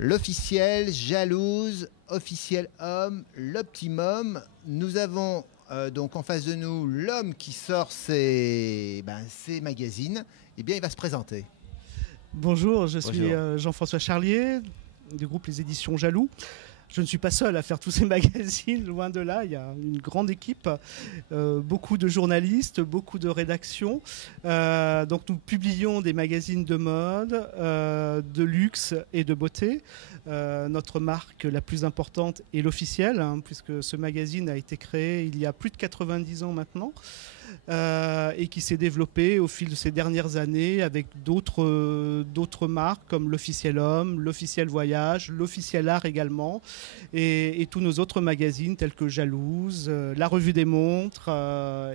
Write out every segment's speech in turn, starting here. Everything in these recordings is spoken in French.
L'officiel, Jalouse, officiel homme, l'optimum. Nous avons donc en face de nous l'homme qui sort ses magazines. Eh bien, il va se présenter. Bonjour, je suis Bonjour. Jean-François Charlier du groupe Les Éditions Jaloux. Je ne suis pas seul à faire tous ces magazines, loin de là, il y a une grande équipe, beaucoup de journalistes, beaucoup de rédactions. Donc nous publions des magazines de mode, de luxe et de beauté. Notre marque la plus importante est l'Officiel, puisque ce magazine a été créé il y a plus de 90 ans maintenant. Et qui s'est développé au fil de ces dernières années avec d'autres marques comme l'Officiel Homme, l'Officiel Voyage, l'Officiel Art également, et tous nos autres magazines tels que Jalouse, la Revue des Montres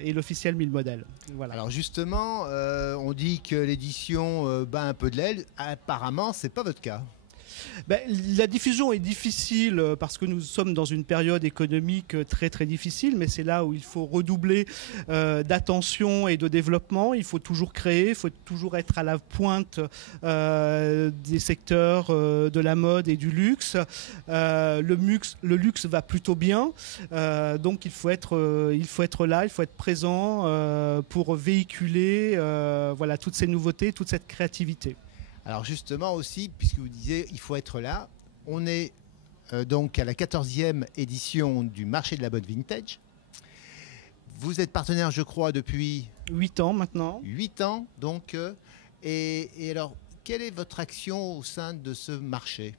et l'Officiel 1000 modèles. Voilà. Alors justement, on dit que l'édition bat un peu de l'aile. Apparemment, c'est pas votre cas. La diffusion est difficile parce que nous sommes dans une période économique très très difficile, mais c'est là où il faut redoubler d'attention et de développement. Il faut toujours créer, il faut toujours être à la pointe des secteurs de la mode et du luxe. Le luxe va plutôt bien, donc il faut être là, il faut être présent pour véhiculer voilà, toutes ces nouveautés, toute cette créativité. Alors justement aussi, puisque vous disiez il faut être là, on est donc à la 14e édition du marché de la mode vintage. Vous êtes partenaire, je crois, depuis 8 ans maintenant. 8 ans, donc. Et alors, quelle est votre action au sein de ce marché ?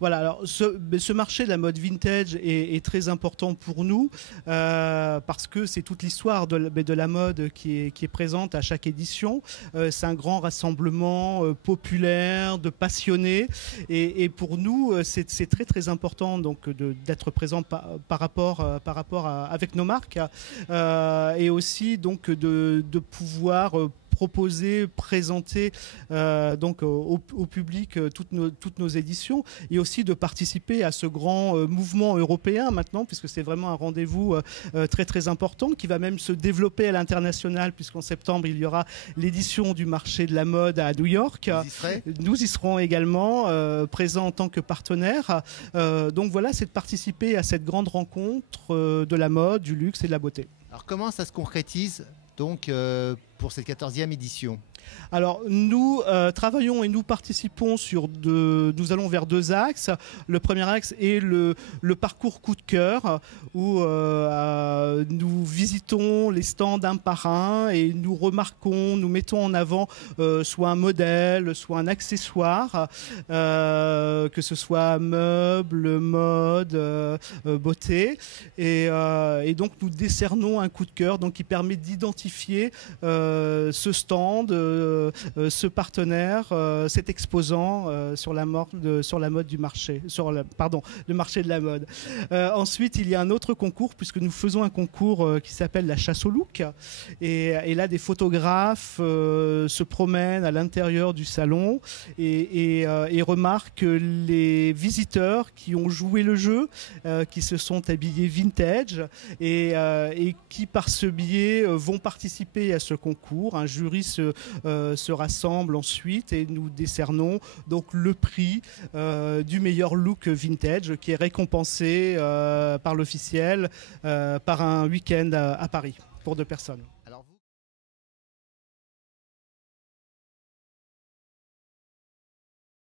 Voilà, alors ce marché de la mode vintage est très important pour nous parce que c'est toute l'histoire de la mode qui est présente à chaque édition. C'est un grand rassemblement populaire, de passionnés, et pour nous c'est très très important donc d'être présent par rapport avec nos marques et aussi donc de pouvoir proposer, présenter donc au public toutes nos éditions, et aussi de participer à ce grand mouvement européen maintenant, puisque c'est vraiment un rendez-vous très très important qui va même se développer à l'international, puisqu'en septembre il y aura l'édition du marché de la mode à New York. Nous y serons également présents en tant que partenaires. Donc voilà, c'est de participer à cette grande rencontre de la mode, du luxe et de la beauté. Alors comment ça se concrétise donc pour cette 14e édition? Alors nous travaillons et nous participons nous allons vers 2 axes. Le premier axe est le parcours coup de cœur où nous visitons les stands un par un et nous remarquons, nous mettons en avant soit un modèle, soit un accessoire, que ce soit meuble, mode, beauté, et donc nous décernons un coup de cœur donc qui permet d'identifier ce stand, ce partenaire, cet exposant sur la mode du marché, le marché de la mode. Ensuite, il y a un autre concours, puisque nous faisons un concours qui s'appelle la chasse au look, et là des photographes se promènent à l'intérieur du salon et remarquent les visiteurs qui ont joué le jeu, qui se sont habillés vintage et qui par ce biais vont participer à ce concours. Un jury se rassemble ensuite et nous décernons donc le prix du meilleur look vintage qui est récompensé par l'Officiel par un week-end à Paris pour 2 personnes.